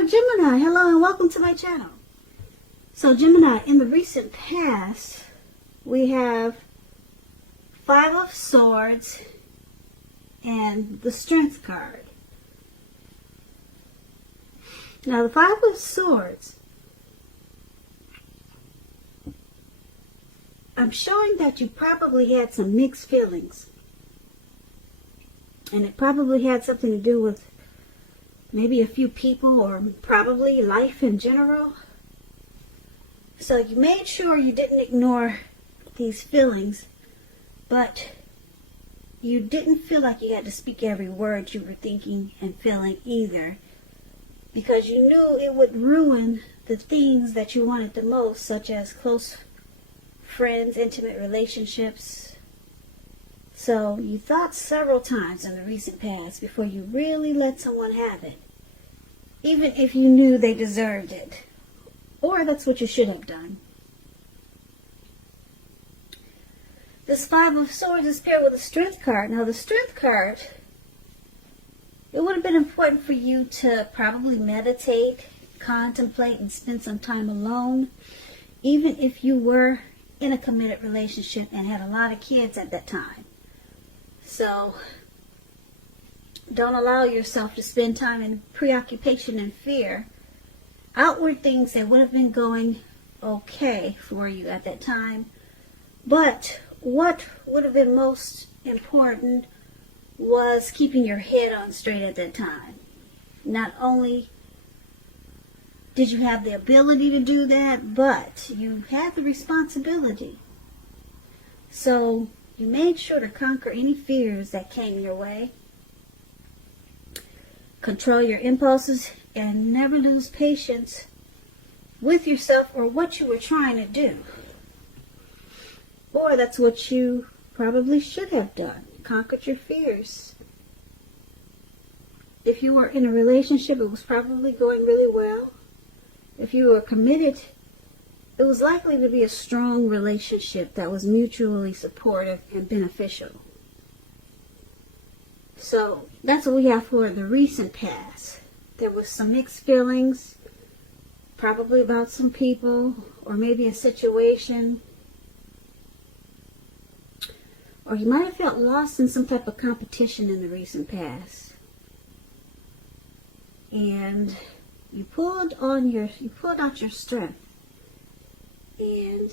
dear Gemini, hello and welcome to my channel. So Gemini, in the recent past, we have Five of Swords and the Strength card. Now the Five of Swords, I'm showing that you probably had some mixed feelings. And it probably had something to do with maybe a few people or probably life in general. So you made sure you didn't ignore these feelings, but you didn't feel like you had to speak every word you were thinking and feeling either, because you knew it would ruin the things that you wanted the most, such as close friends, intimate relationships. So you thought several times in the recent past before you really let someone have it, even if you knew they deserved it, or that's what you should have done. This Five of Swords is paired with a Strength card. Now the Strength card, it would have been important for you to probably meditate, contemplate, and spend some time alone, even if you were in a committed relationship and had a lot of kids at that time. So don't allow yourself to spend time in preoccupation and fear. Outward things that would have been going okay for you at that time. But what would have been most important was keeping your head on straight at that time. Not only did you have the ability to do that, but you had the responsibility. So you made sure to conquer any fears that came your way. Control your impulses and never lose patience with yourself or what you were trying to do. Or that's what you probably should have done. Conquered your fears. If you were in a relationship, it was probably going really well. If you were committed, it was likely to be a strong relationship that was mutually supportive and beneficial. So that's what we have for the recent past. There was some mixed feelings, probably about some people, or maybe a situation. Or you might have felt lost in some type of competition in the recent past. And you pulled out your strength. And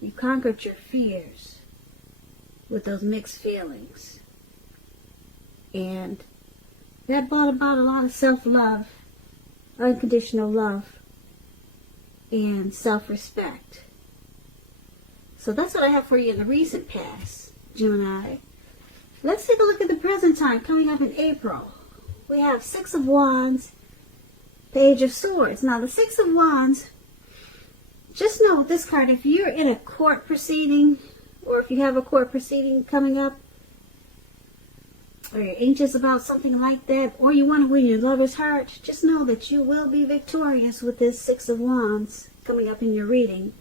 you conquered your fears with those mixed feelings. And that brought about a lot of self-love, unconditional love, and self-respect. So that's what I have for you in the recent past, Gemini. Let's take a look at the present time coming up in April. We have Six of Wands, Page of Swords. Now the Six of Wands, just know with this card, if you're in a court proceeding, or if you have a court proceeding coming up, or you're anxious about something like that, or you want to win your lover's heart, just know that you will be victorious with this Six of Wands coming up in your reading.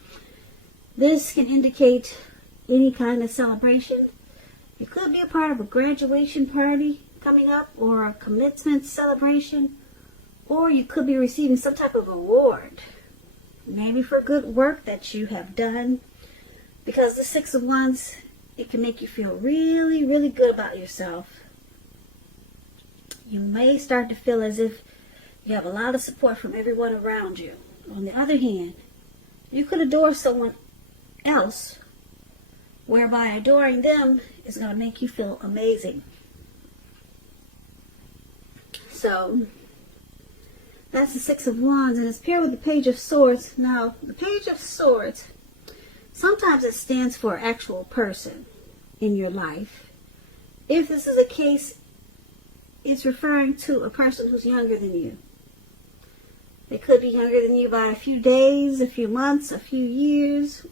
This can indicate any kind of celebration. It could be a part of a graduation party coming up, or a commencement celebration, or you could be receiving some type of award, maybe for good work that you have done, because the Six of Wands, it can make you feel really, really good about yourself. You may start to feel as if you have a lot of support from everyone around you. On the other hand, you could adore someone else, whereby adoring them is going to make you feel amazing. So that's the Six of Wands, and it's paired with the Page of Swords. Now, the Page of Swords, sometimes it stands for an actual person in your life. If this is the case, it's referring to a person who's younger than you. They could be younger than you by a few days, a few months, a few years.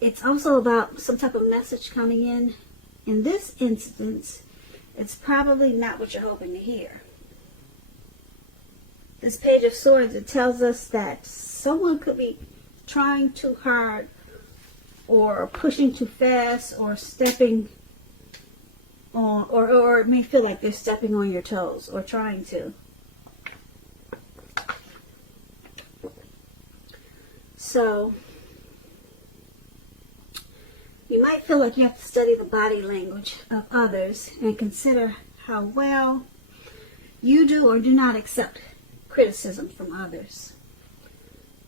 It's also about some type of message coming in. In this instance, it's probably not what you're hoping to hear. This Page of Swords, it tells us that someone could be trying too hard, or pushing too fast, or stepping or it may feel like they're stepping on your toes or trying to. So you might feel like you have to study the body language of others and consider how well you do or do not accept criticism from others.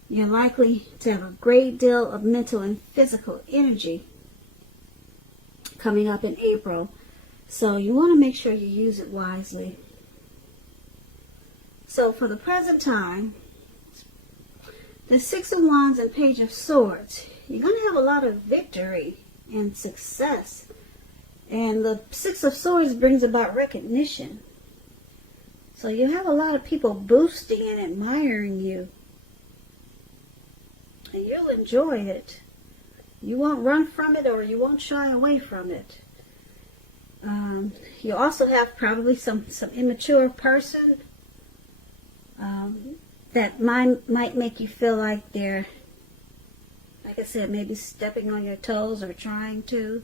You're likely to have a great deal of mental and physical energy coming up in April, so you want to make sure you use it wisely. So for the present time, the Six of Wands and Page of Swords, you're going to have a lot of victory and success. And the Six of Swords brings about recognition. So you have a lot of people boosting and admiring you. And you'll enjoy it. You won't run from it, or you won't shy away from it. You also have probably some immature person that might make you feel like they're, like I said, maybe stepping on your toes or trying to.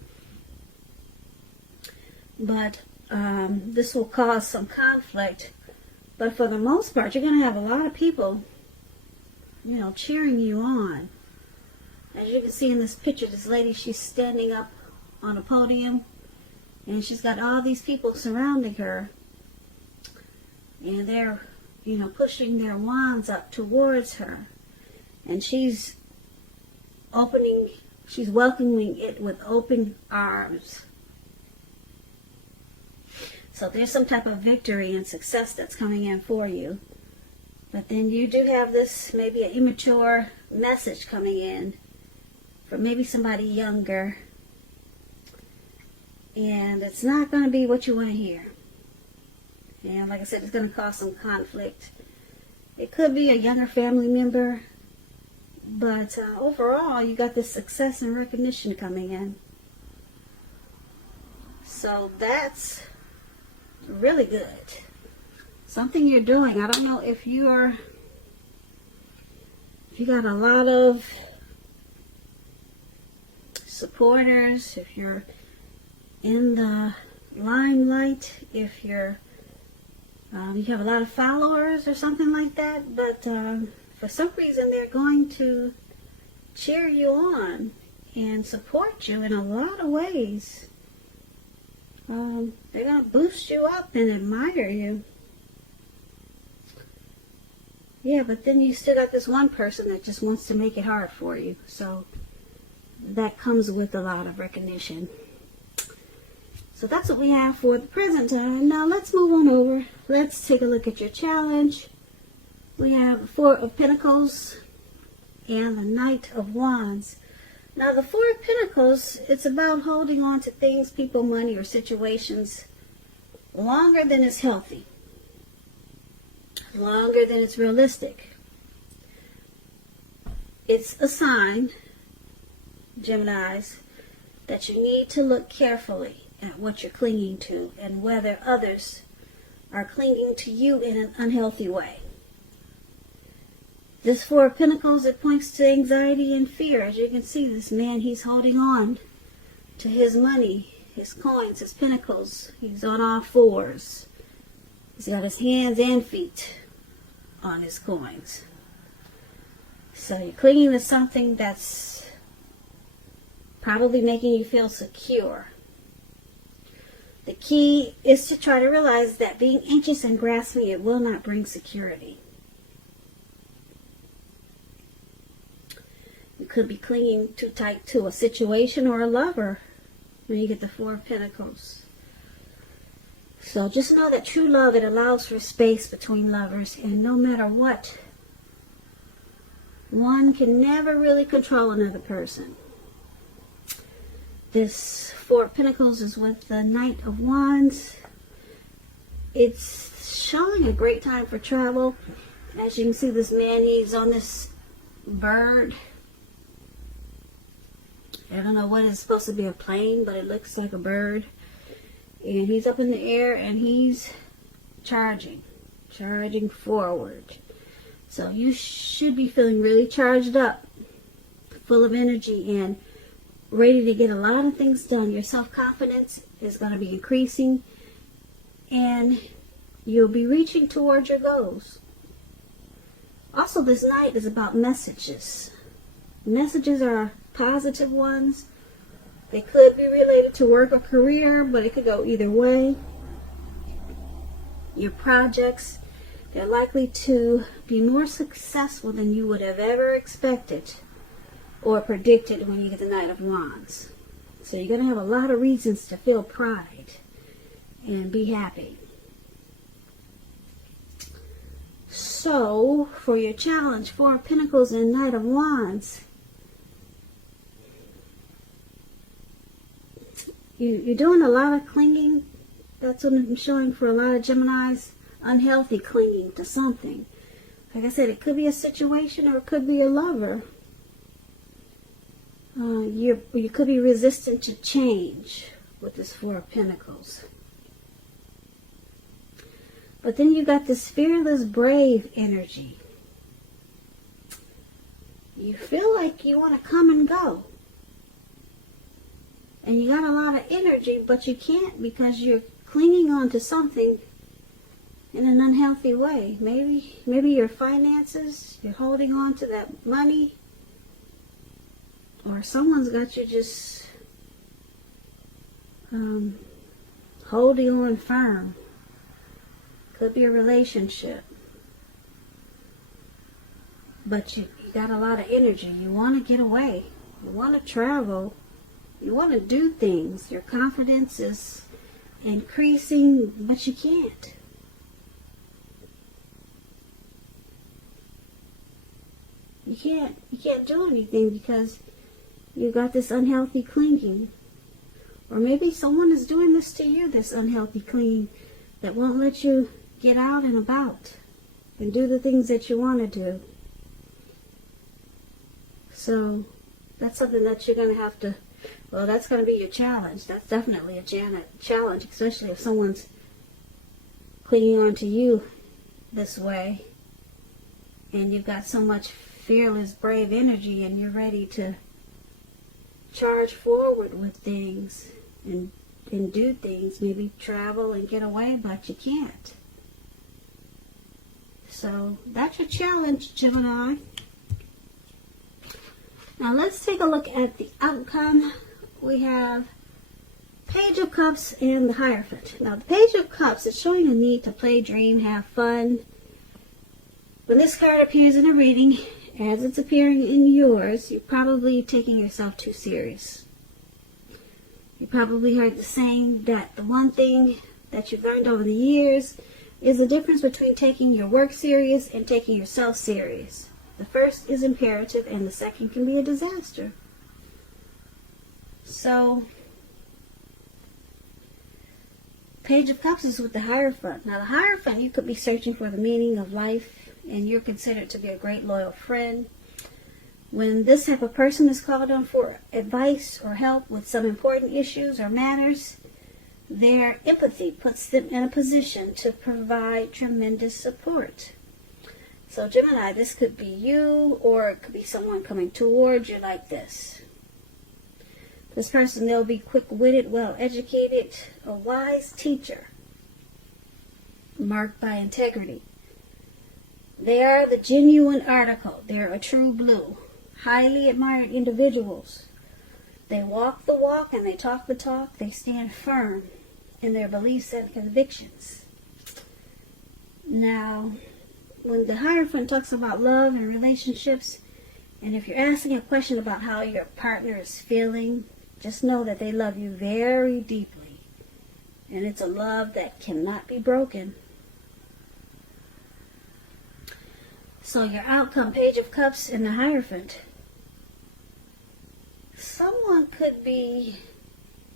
But this will cause some conflict. But for the most part, you're going to have a lot of people, cheering you on. As you can see in this picture, this lady, she's standing up on a podium, and she's got all these people surrounding her, and they're, pushing their wands up towards her, and she's welcoming it with open arms. So there's some type of victory and success that's coming in for you. But then you do have this, maybe an immature message coming in from maybe somebody younger. And it's not going to be what you want to hear. And like I said, it's going to cause some conflict. It could be a younger family member. But overall, you got this success and recognition coming in. So that's really good. Something you're doing. I don't know if you got a lot of supporters, if you're in the limelight, if you have a lot of followers or something like that, but for some reason they're going to cheer you on and support you in a lot of ways. They're going to boost you up and admire you. Yeah, but then you still got this one person that just wants to make it hard for you. So that comes with a lot of recognition. So that's what we have for the present time. Now let's move on over. Let's take a look at your challenge. We have the Four of Pentacles and the Knight of Wands. Now the Four of Pentacles, it's about holding on to things, people, money, or situations longer than it's healthy. Longer than it's realistic. It's a sign, Geminis, that you need to look carefully at what you're clinging to and whether others are clinging to you in an unhealthy way. This Four of Pentacles, it points to anxiety and fear. As you can see, this man, he's holding on to his money, his coins, his pentacles. He's on all fours. He's got his hands and feet on his coins. So you're clinging to something that's probably making you feel secure. The key is to try to realize that being anxious and grasping, it will not bring security. You could be clinging too tight to a situation or a lover when you get the Four of Pentacles. So just know that true love, it allows for space between lovers, and no matter what, one can never really control another person. This Four of Pentacles is with the Knight of Wands. It's showing a great time for travel. As you can see, this man, he's on this bird. I don't know what it's supposed to be, a plane, but it looks like a bird. And he's up in the air and he's charging forward. So you should be feeling really charged up, full of energy and ready to get a lot of things done. Your self-confidence is going to be increasing, and you'll be reaching towards your goals. Also, this night is about messages. Messages are positive ones. They could be related to work or career, but it could go either way. Your projects, they're likely to be more successful than you would have ever expected or predicted when you get the Knight of Wands. So you're going to have a lot of reasons to feel pride and be happy. So, for your challenge, Four of Pentacles and Knight of Wands, you're doing a lot of clinging. That's what I'm showing for a lot of Geminis. Unhealthy clinging to something. Like I said, it could be a situation or it could be a lover. You could be resistant to change with this Four of Pentacles. But then you got this fearless, brave energy. You feel like you want to come and go. And you got a lot of energy, but you can't because you're clinging on to something in an unhealthy way. Maybe your finances, you're holding on to that money. Or someone's got you just holding on firm. Could be a relationship. But you got a lot of energy. You want to get away. You want to travel. You want to do things. Your confidence is increasing, but you can't. You can't do anything because you got this unhealthy clinging. Or maybe someone is doing this to you, this unhealthy clinging, that won't let you get out and about and do the things that you want to do. So that's something that you're going to have to, well, that's going to be your challenge. That's definitely a challenge, especially if someone's clinging on to you this way and you've got so much fearless, brave energy and you're ready to charge forward with things and do things, maybe travel and get away, but you can't. So that's your challenge, Gemini. Now let's take a look at the outcome. We have Page of Cups and the Hierophant. Now the Page of Cups is showing a need to play, dream, have fun. When this card appears in a reading, as it's appearing in yours, you're probably taking yourself too serious. You probably heard the saying that the one thing that you've learned over the years is the difference between taking your work serious and taking yourself serious. The first is imperative and the second can be a disaster. So, Page of Cups is with the Hierophant. Now the Hierophant, you could be searching for the meaning of life and you're considered to be a great loyal friend. When this type of person is called on for advice or help with some important issues or matters, their empathy puts them in a position to provide tremendous support. So Gemini, this could be you or it could be someone coming towards you like this. This person, they'll be quick-witted, well-educated, a wise teacher, marked by integrity. They are the genuine article. They're a true blue. Highly admired individuals. They walk the walk and they talk the talk. They stand firm in their beliefs and convictions. Now, when the Hierophant talks about love and relationships, and if you're asking a question about how your partner is feeling, just know that they love you very deeply. And it's a love that cannot be broken. So your outcome, Page of Cups and the Hierophant. Someone could be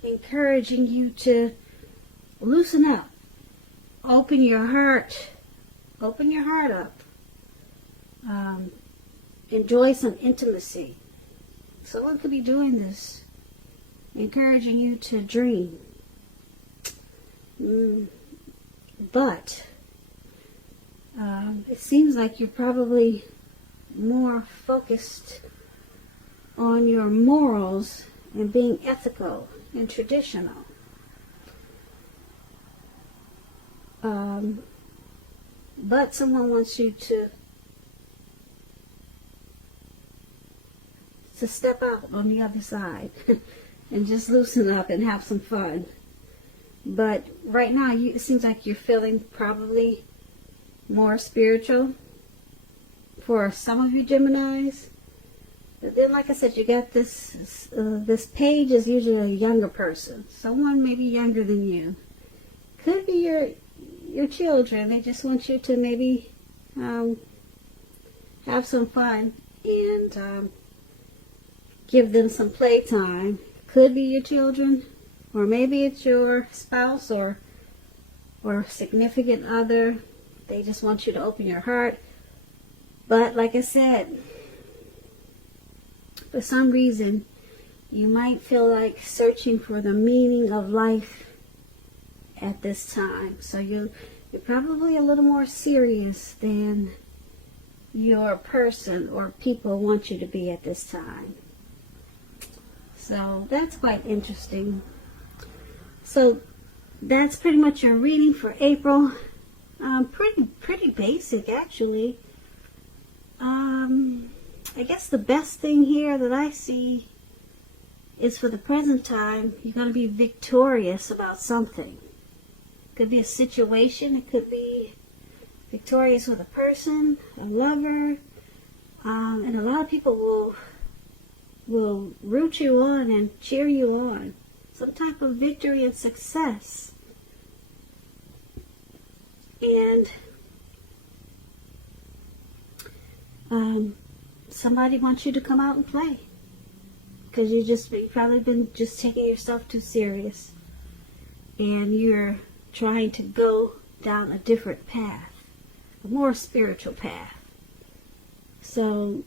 encouraging you to loosen up. Open your heart. Open your heart up. Enjoy some intimacy. Someone could be doing this. Encouraging you to dream. But it seems like you're probably more focused on your morals and being ethical and traditional. But someone wants you to step out on the other side and just loosen up and have some fun. But right now, it seems like you're feeling probably more spiritual for some of you Geminis. But then, like I said, you got this page is usually a younger person, someone maybe younger than you. Could be your children. They just want you to maybe have some fun and give them some playtime. Could be your children, or maybe it's your spouse or significant other. They just want you to open your heart. But like I said, for some reason, you might feel like searching for the meaning of life at this time. So you're probably a little more serious than your person or people want you to be at this time. So that's quite interesting. So that's pretty much your reading for April. Pretty basic, actually. I guess the best thing here that I see is for the present time, you're going to be victorious about something. It could be a situation. It could be victorious with a person, a lover. And a lot of people will root you on and cheer you on. Some type of victory and success. And somebody wants you to come out and play, because you've probably been just taking yourself too serious, and you're trying to go down a different path, a more spiritual path. So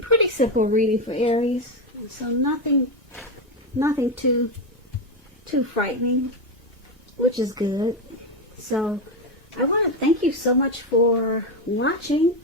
pretty simple reading for Aries. So nothing too frightening, which is good. So I want to thank you so much for watching.